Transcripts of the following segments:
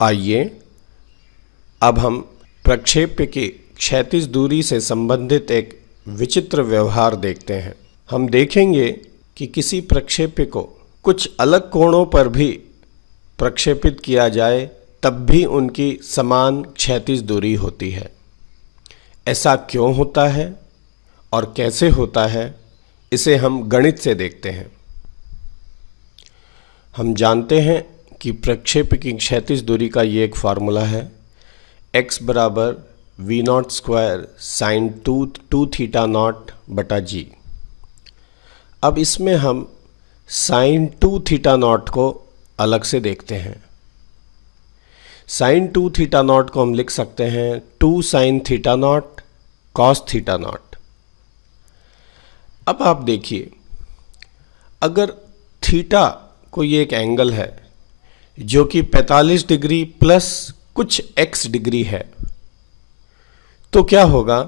आइए अब हम प्रक्षेप्य की क्षैतिज दूरी से संबंधित एक विचित्र व्यवहार देखते हैं। हम देखेंगे कि किसी प्रक्षेप्य को कुछ अलग कोणों पर भी प्रक्षेपित किया जाए तब भी उनकी समान क्षैतिज दूरी होती है। ऐसा क्यों होता है और कैसे होता है, इसे हम गणित से देखते हैं। हम जानते हैं कि प्रक्षेप्य की क्षैतिज दूरी का ये एक फार्मूला है, x बराबर v naught square sine two theta naught बटा जी। अब इसमें हम साइन 2 थीटा नॉट को अलग से देखते हैं। साइन 2 थीटा नॉट को हम लिख सकते हैं 2 sine theta naught cos theta naught. अब आप देखिए, अगर थीटा कोई एक एंगल है जो कि 45 डिग्री प्लस कुछ x डिग्री है, तो क्या होगा,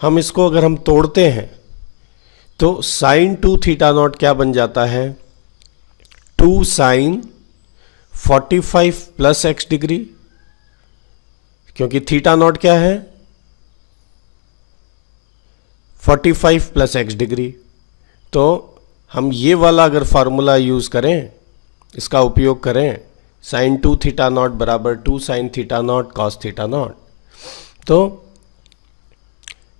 हम इसको अगर हम तोड़ते हैं तो साइन 2 थीटा नॉट क्या बन जाता है, 2 साइन 45 प्लस x डिग्री, क्योंकि थीटा नॉट क्या है 45 प्लस x डिग्री। तो हम ये वाला अगर फार्मूला यूज करें, इसका उपयोग करें, साइन 2 थीटा नॉट बराबर 2 sine theta naught cos theta naught, तो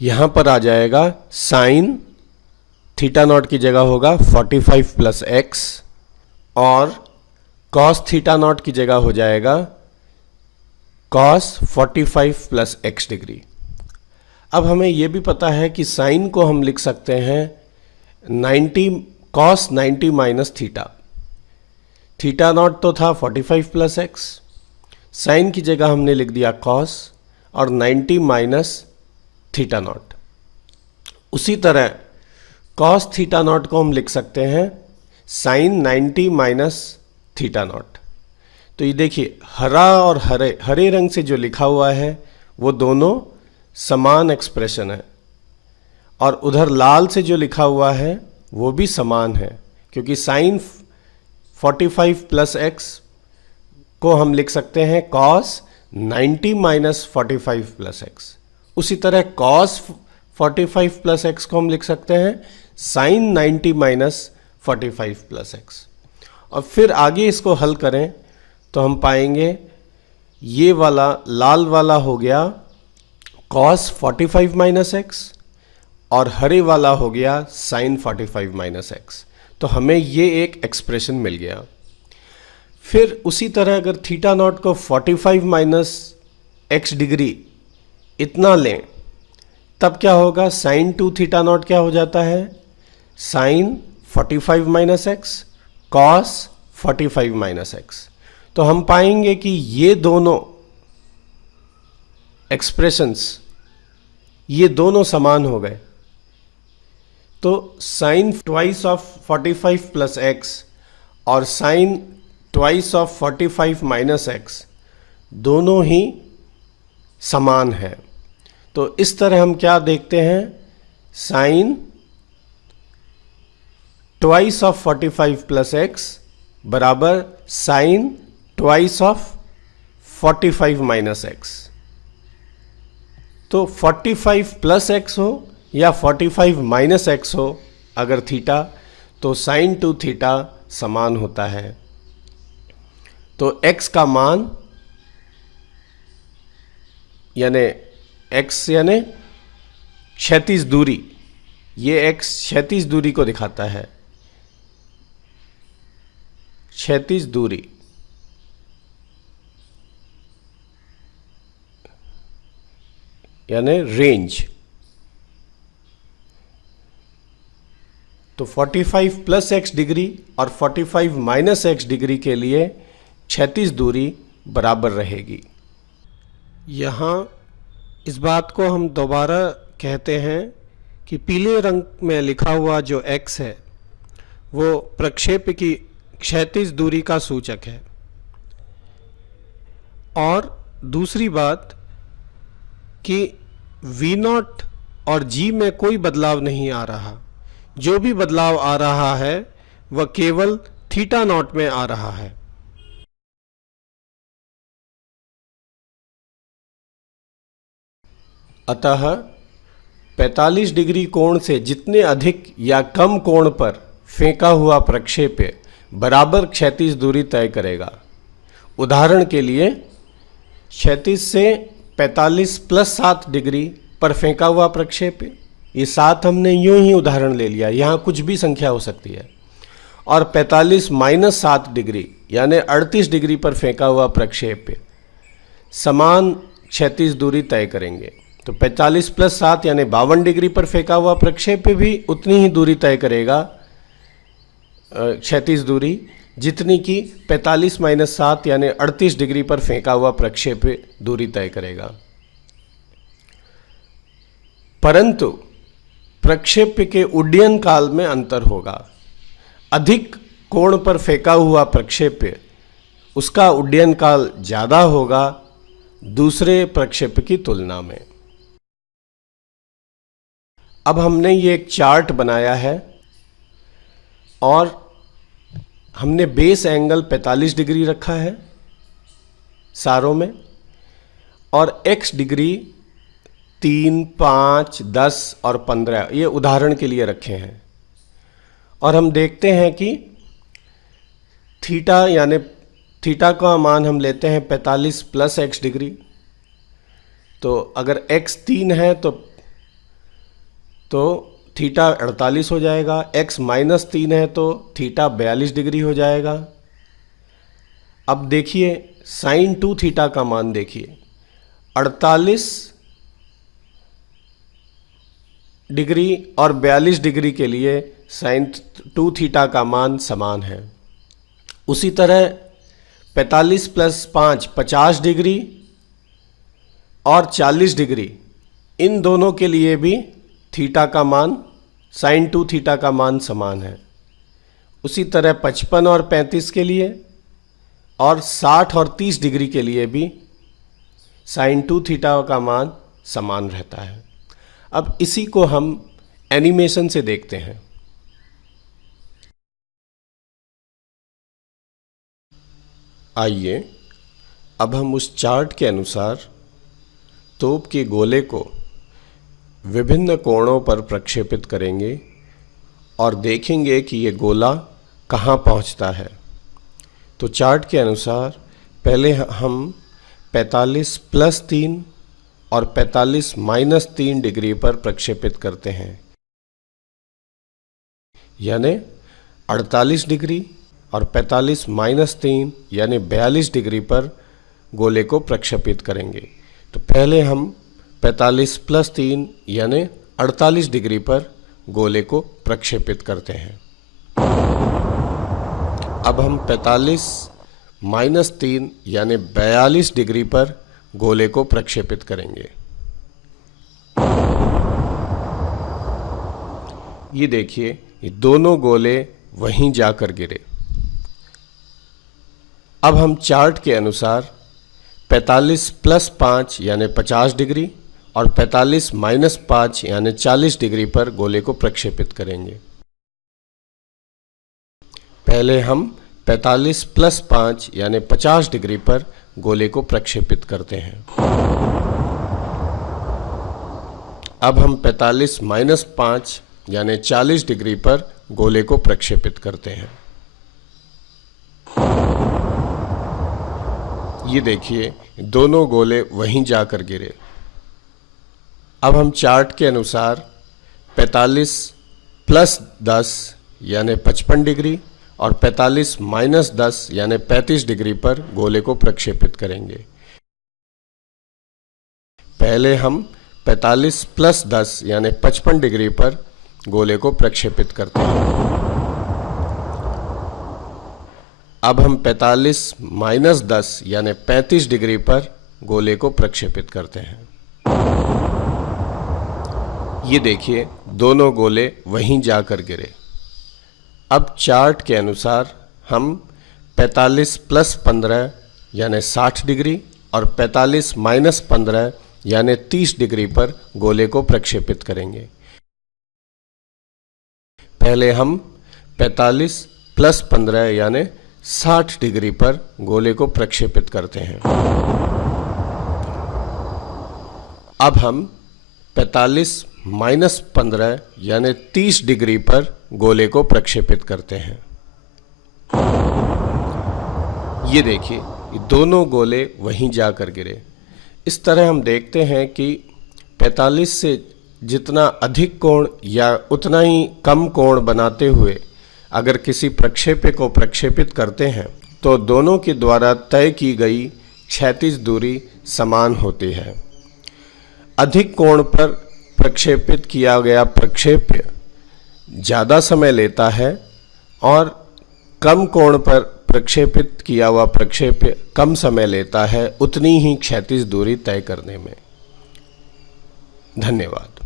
यहां पर आ जाएगा साइन थीटा नॉट की जगह होगा 45 प्लस x और कॉस थीटा नॉट की जगह हो जाएगा कॉस 45 प्लस x डिग्री। अब हमें यह भी पता है कि साइन को हम लिख सकते हैं 90 cos 90 minus theta. Theta naught तो था 45 प्लस x, साइन की जगह हमने लिख दिया कॉस और 90 माइनस थीटा नॉट। उसी तरह कॉस थीटा नॉट को हम लिख सकते हैं साइन 90 माइनस थीटा नॉट। तो ये देखिए, हरा और हरे रंग से जो लिखा हुआ है वो दोनों समान एक्सप्रेशन है, और उधर लाल से जो लिखा हुआ है वो भी समान है, क्योंकि साइन 45 प्लस x को हम लिख सकते हैं कॉस 90 माइनस 45 प्लस x। उसी तरह कॉस 45 प्लस x को हम लिख सकते हैं साइन 90 माइनस 45 प्लस x। और फिर आगे इसको हल करें तो हम पाएंगे ये वाला लाल वाला हो गया कॉस 45 माइनस x और हरे वाला हो गया साइन 45 माइनस x। तो हमें ये एक एक्सप्रेशन मिल गया। फिर उसी तरह अगर थीटा नॉट को 45 माइनस x डिग्री इतना लें, तब क्या होगा, साइन 2 थीटा नॉट क्या हो जाता है, sine 45 minus x cos 45 minus x। तो हम पाएंगे कि ये दोनों एक्सप्रेशंस ये दोनों समान हो गए। तो sine twice of 45 plus x और sine twice of 45 minus x दोनों ही समान है। तो इस तरह हम क्या देखते हैं, sine twice of 45 plus x बराबर sine twice of 45 minus x। तो 45 प्लस x हो या 45 माइनस x हो अगर थीटा, तो साइन 2 थीटा समान होता है। तो x का मान यानी x यानी क्षैतिज दूरी, ये x क्षैतिज दूरी को दिखाता है, क्षैतिज दूरी यानी रेंज। तो 45 प्लस x डिग्री और 45 माइनस x डिग्री के लिए क्षैतिज दूरी बराबर रहेगी। यहाँ इस बात को हम दोबारा कहते हैं कि पीले रंग में लिखा हुआ जो x है वो प्रक्षेप्य की क्षैतिज दूरी का सूचक है। और दूसरी बात कि v0 और g में कोई बदलाव नहीं आ रहा, जो भी बदलाव आ रहा है वह केवल थीटा नॉट में आ रहा है। अतः 45 डिग्री कोण से जितने अधिक या कम कोण पर फेंका हुआ प्रक्षेप्य बराबर क्षैतिज दूरी तय करेगा। उदाहरण के लिए क्षैतिज से 45 + 7 डिग्री पर फेंका हुआ प्रक्षेप्य, ये 7 हमने यूं ही उदाहरण ले लिया, यहाँ कुछ भी संख्या हो सकती है, और 45 - 7 डिग्री यानी 38 डिग्री पर फेंका हुआ प्रक्षेप्य समान क्षैतिज दूरी तय करेंगे। तो 45 + 7 यानी 52 डिग्री पर फेंका हुआ प्रक्षेप्य भी उतनी ही दूरी तय करेगा, क्षैतिज दूरी, जितनी कि 45 - 7 यानी 38 डिग्री पर फेंका हुआ प्रक्षेप्य दूरी तय करेगा। परंतु प्रक्षेप्य के उड्डयन काल में अंतर होगा। अधिक कोण पर फेंका हुआ प्रक्षेप्य, उसका उड्डयन काल ज़्यादा होगा दूसरे प्रक्षेप्य की तुलना में। अब हमने ये एक चार्ट बनाया है और हमने बेस एंगल 45 डिग्री रखा है सारों में, और एक्स डिग्री 3, 5, 10 और 15 ये उदाहरण के लिए रखे हैं। और हम देखते हैं कि थीटा यानी थीटा का मान हम लेते हैं 45 + x डिग्री। तो अगर x 3 है तो थीटा 48 हो जाएगा, x - 3 है तो थीटा 42 डिग्री हो जाएगा। अब देखिए sin 2 थीटा का मान देखिए, 48 डिग्री और 42 डिग्री के लिए sin 2 थीटा का मान समान है। उसी तरह 45 + 5 50 डिग्री और 40 डिग्री, इन दोनों के लिए भी थीटा का मान sin 2 थीटा का मान समान है। उसी तरह 55 और 35 के लिए और 60 और 30 डिग्री के लिए भी sin 2 थीटा का मान समान रहता है। अब इसी को हम एनिमेशन से देखते हैं। आइए अब हम उस चार्ट के अनुसार तोप के गोले को विभिन्न कोणों पर प्रक्षेपित करेंगे और देखेंगे कि ये गोला कहाँ पहुँचता है। तो चार्ट के अनुसार पहले हम 45 + 3 और 45 - 3 डिग्री पर प्रक्षेपित करते हैं, यानी 48 डिग्री, और 45 - 3 यानी 42 डिग्री पर गोले को प्रक्षेपित करेंगे। तो पहले हम 45 + 3 यानी 48 डिग्री पर गोले को प्रक्षेपित करते हैं। अब हम 45 - 3 यानी 42 डिग्री पर गोले को प्रक्षेपित करेंगे। ये देखिए, ये दोनों गोले वहीं जाकर गिरे। अब हम चार्ट के अनुसार 45 + 5 यानी 50 डिग्री और 45 - 5 यानी 40 डिग्री पर गोले को प्रक्षेपित करेंगे। पहले हम 45 + 5 यानी 50 डिग्री पर गोले को प्रक्षेपित करते हैं। अब हम 45 - 5 यानी 40 डिग्री पर गोले को प्रक्षेपित करते हैं। ये देखिए, दोनों गोले वहीं जाकर गिरे। अब हम चार्ट के अनुसार 45 + 10 यानी 55 डिग्री और 45 - 10 यानी 35 डिग्री पर गोले को प्रक्षेपित करेंगे। पहले हम 45 + 10 यानी 55 डिग्री पर गोले को प्रक्षेपित करते हैं। अब हम 45 - 10 यानी 35 डिग्री पर गोले को प्रक्षेपित करते हैं। ये देखिए, दोनों गोले वहीं जाकर गिरे। अब चार्ट के अनुसार हम 45 + 15 यानी 60 डिग्री और 45 - 15 यानी 30 डिग्री पर गोले को प्रक्षेपित करेंगे। पहले हम 45 + 15 यानी 60 डिग्री पर गोले को प्रक्षेपित करते हैं। अब हम 45 माइनस 15 यानी 30 डिग्री पर गोले को प्रक्षेपित करते हैं। ये देखिए, ये दोनों गोले वहीं जाकर गिरे। इस तरह हम देखते हैं कि 45 से जितना अधिक कोण या उतना ही कम कोण बनाते हुए अगर किसी प्रक्षेप्य को प्रक्षेपित करते हैं तो दोनों के द्वारा तय की गई क्षैतिज दूरी समान होती है। अधिक कोण पर प्रक्षेपित किया गया प्रक्षेप्य ज़्यादा समय लेता है और कम कोण पर प्रक्षेपित किया हुआ प्रक्षेप्य कम समय लेता है उतनी ही क्षैतिज दूरी तय करने में। धन्यवाद।